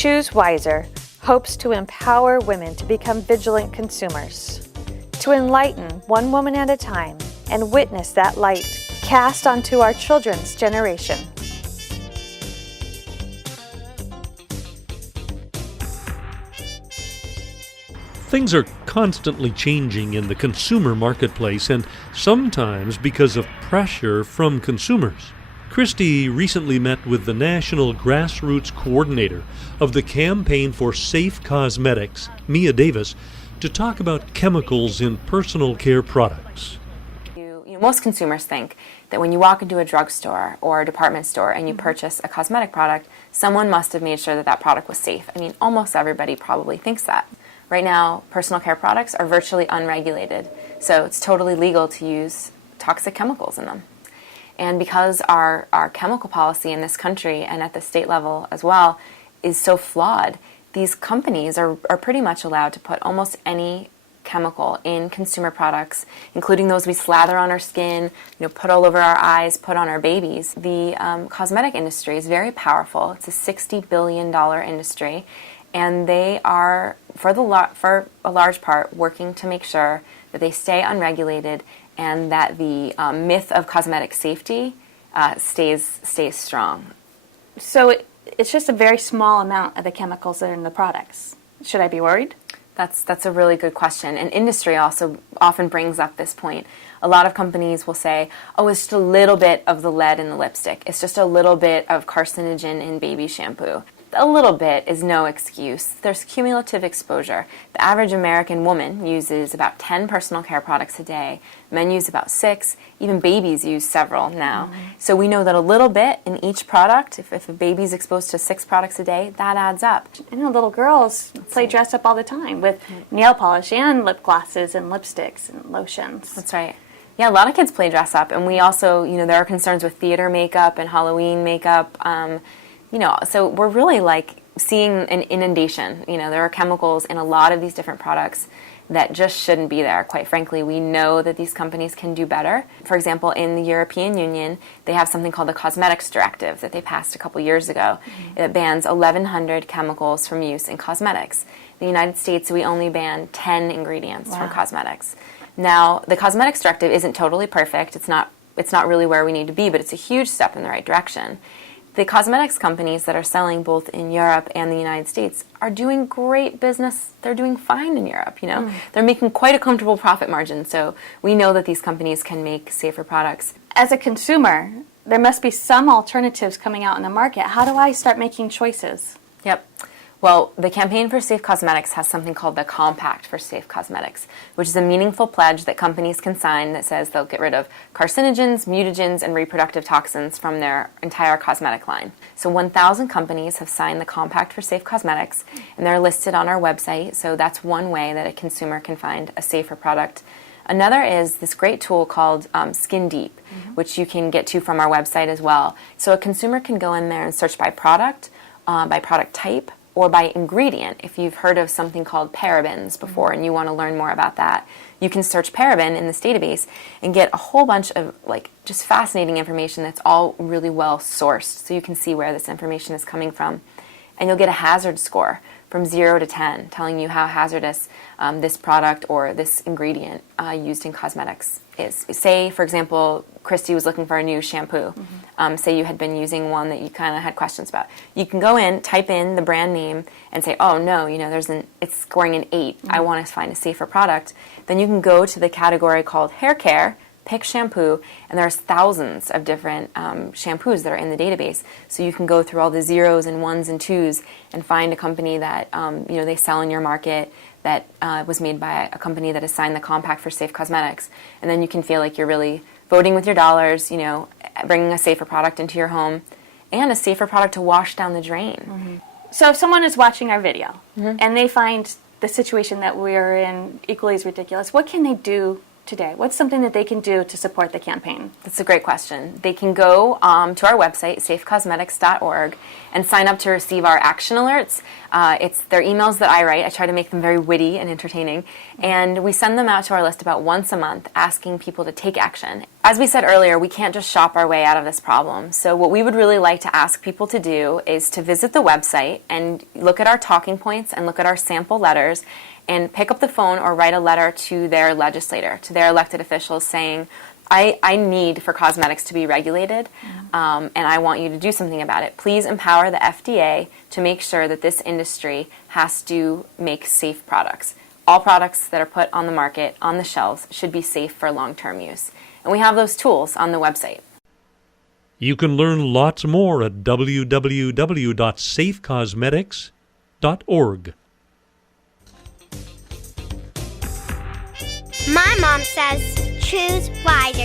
Choose Wiser hopes to empower women to become vigilant consumers, to enlighten one woman at a time and witness that light cast onto our children's generation. Things are constantly changing in the consumer marketplace, and sometimes because of pressure from consumers. Christy recently met with the national grassroots coordinator of the Campaign for Safe Cosmetics, Mia Davis, to talk about chemicals in personal care products. Most consumers think that when you walk into a drugstore or a department store and you purchase a cosmetic product, someone must have made sure that that product was safe. I mean, almost everybody probably thinks that. Right now, personal care products are virtually unregulated, so it's totally legal to use toxic chemicals in them. And because our chemical policy in this country and at the state level as well is so flawed, these companies are pretty much allowed to put almost any chemical in consumer products, including those we slather on our skin, put all over our eyes, put on our babies. The cosmetic industry is very powerful. It's a $60 billion industry, and they are, for a large part, working to make sure that they stay unregulated and that the myth of cosmetic safety stays strong. So it's just a very small amount of the chemicals that are in the products. Should I be worried? That's a really good question. And industry also often brings up this point. A lot of companies will say, oh, it's just a little bit of the lead in the lipstick. It's just a little bit of carcinogen in baby shampoo. A little bit is no excuse. There's cumulative exposure. The average American woman uses about 10 personal care products a day. Men use about 6. Even babies use several now. So we know that a little bit in each product, if a baby's exposed to 6 products a day, that adds up. I know little girls play dress up all the time with nail polish and lip glosses and lipsticks and lotions. That's right. Yeah, a lot of kids play dress up. And we also, there are concerns with theater makeup and Halloween makeup. So we're really seeing an inundation. There are chemicals in a lot of these different products that just shouldn't be there. Quite frankly, we know that these companies can do better. For example, in the European Union, they have something called the Cosmetics Directive that they passed a couple years ago. It bans 1,100 chemicals from use in cosmetics. In the United States, we only ban 10 ingredients from cosmetics. Now, the Cosmetics Directive isn't totally perfect. It's not really where we need to be, but it's a huge step in the right direction. The cosmetics companies that are selling both in Europe and the United States are doing great business. They're doing fine in Europe, They're making quite a comfortable profit margin, so we know that these companies can make safer products. As a consumer, there must be some alternatives coming out in the market. How do I start making choices? Yep. Well, the Campaign for Safe Cosmetics has something called the Compact for Safe Cosmetics, which is a meaningful pledge that companies can sign that says they'll get rid of carcinogens, mutagens, and reproductive toxins from their entire cosmetic line. So 1,000 companies have signed the Compact for Safe Cosmetics, and they're listed on our website, so that's one way that a consumer can find a safer product. Another is this great tool called Skin Deep, which you can get to from our website as well. So a consumer can go in there and search by product type, or by ingredient. If you've heard of something called parabens before and you want to learn more about that, you can search paraben in this database and get a whole bunch of just fascinating information that's all really well sourced, so you can see where this information is coming from. And you'll get a hazard score from 0 to 10, telling you how hazardous this product or this ingredient used in cosmetics is. Say, for example, Christy was looking for a new shampoo. Say you had been using one that you kind of had questions about. You can go in, type in the brand name, and say, oh no, it's scoring an 8. I want to find a safer product. Then you can go to the category called hair care, pick shampoo, and there's thousands of different shampoos that are in the database. So you can go through all the 0s and 1s and 2s and find a company that they sell in your market that was made by a company that has signed the Compact for Safe Cosmetics. And then you can feel like you're really voting with your dollars, bringing a safer product into your home and a safer product to wash down the drain. So if someone is watching our video and they find the situation that we're in equally as ridiculous, what can they do today? What's something that they can do to support the campaign? That's a great question. They can go to our website, safecosmetics.org, and sign up to receive our action alerts. They're emails that I write. I try to make them very witty and entertaining. And we send them out to our list about once a month, asking people to take action. As we said earlier, we can't just shop our way out of this problem. So what we would really like to ask people to do is to visit the website and look at our talking points and look at our sample letters and pick up the phone or write a letter to their legislator, to their elected officials saying, I need for cosmetics to be regulated, and I want you to do something about it. Please empower the FDA to make sure that this industry has to make safe products. All products that are put on the market, on the shelves, should be safe for long-term use. And we have those tools on the website. You can learn lots more at www.safecosmetics.org. My mom says, choose wisely.